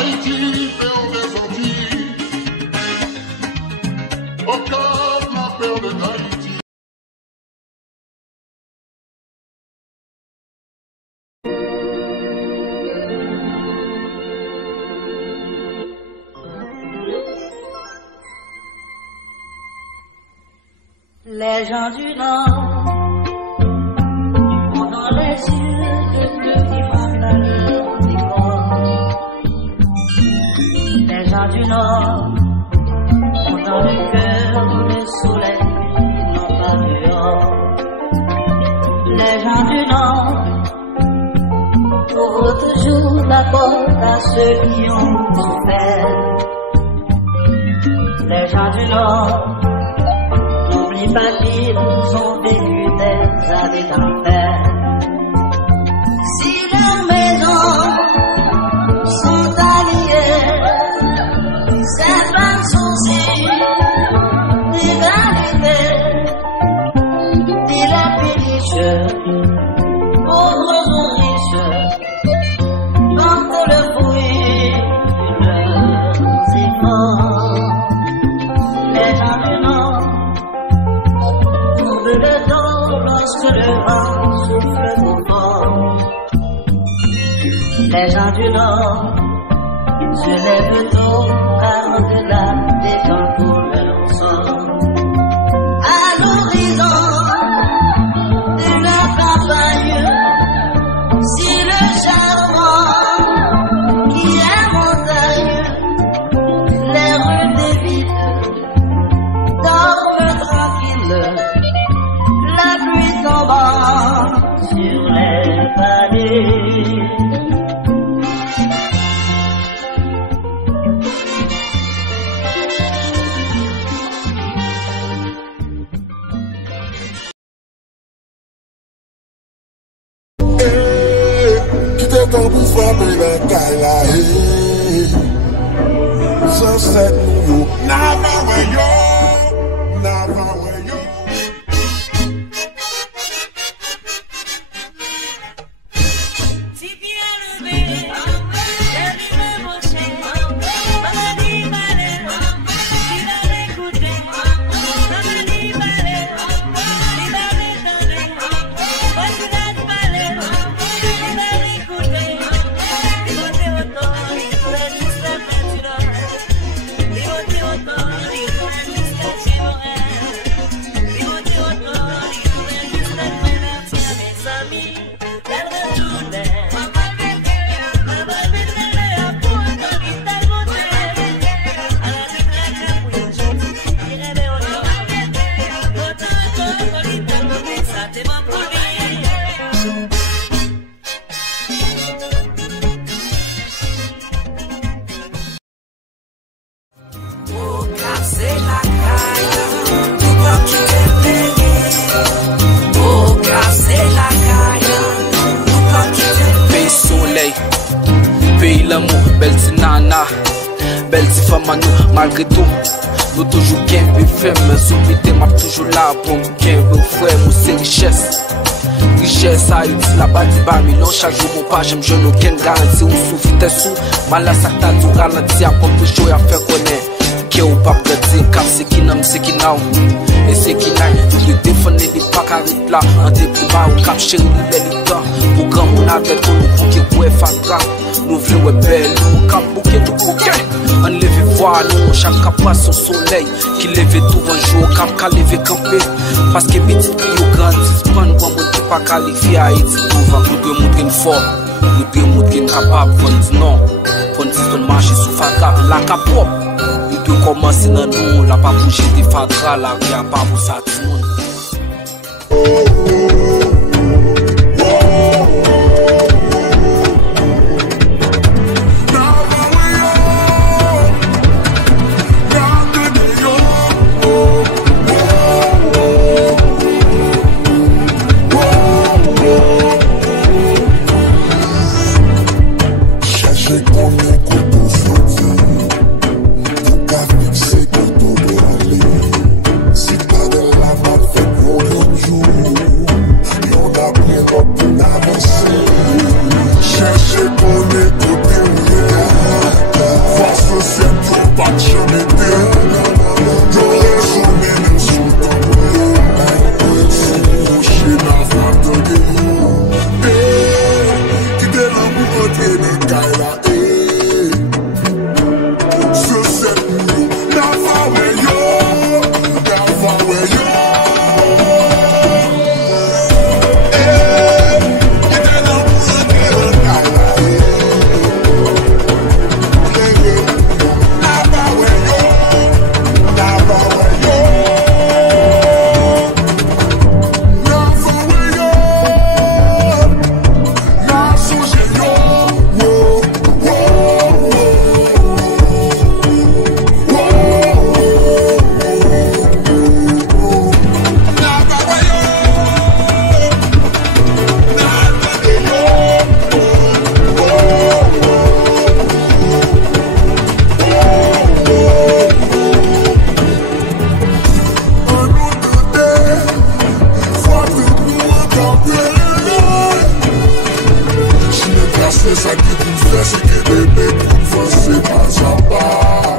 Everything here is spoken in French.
Haïti, père des Antilles, au cœur de la perle d'Haïti. Les gens du Nord ont dans les yeux de deux vivants à leur décor. Les gens du Nord ont dans le cœur le soleil, non pas dehors. Les gens du Nord ouvrent toujours la porte à ceux qui ont souffert. Les gens du Nord n'oublient pas qu'ils ont vécu des années d'enfer. Si leurs maisons sont alliées, c'est pas souci d'égalité. Il est pénicheux, pauvres ou riches, portent le fruit de leurs efforts. Les gens du Nord trouvent le temps lorsque le vent souffle trop fort. Les gens du Nord se lèvent tôt car au-delà des temps pour leur sort. À l'horizon de la campagne, si le charbon qui est montagne, les rues des villes dorment tranquilles, la pluie tombant sur les vallées. Quand vous frappez la taille là, sunset nous, never way yo, never way yo. Pays l'amour, belle ti nana, belle ti femme à nous, malgré tout. Nous toujours bien fait, mais souvité m'a toujours là pour me bien frère, moi c'est richesse. Richesse Haïti, là-bas du bas, million chaque jour, mon pas, j'aime jeune, aucune garantie, ou sous vitesse ou, mal à sa tête, ou ralenti, à pompe chaud, à faire connaître. Qui ou pas dire, car c'est qui n'aime, c'est qui n'a et c'est qui n'a de défendre les pas carrés là, en début bas, ou cap chéri, les temps, pour grand mon avec qu'on nous bouquet, pour fatra, nous voulons belle, nous cap bouquet, tout bouquet, on lève voir, nous, chaque cap passe au soleil, qui lève tout un jour, cap qu'à lever camper, parce que petit pays au grand, c'est pas nous, on pas qualifié à Haïti, nous devons montrer une force, nous devons montrer une capable, faut dire non, faut dire marcher sous fatra, la capop. Nous devons commencer dans nous, la pas bouger des fatra, la vie a pas pour ça tout le monde. C'est pas de la mode, fait gros l'autre jour. les coups de feu, c'est pas à pas.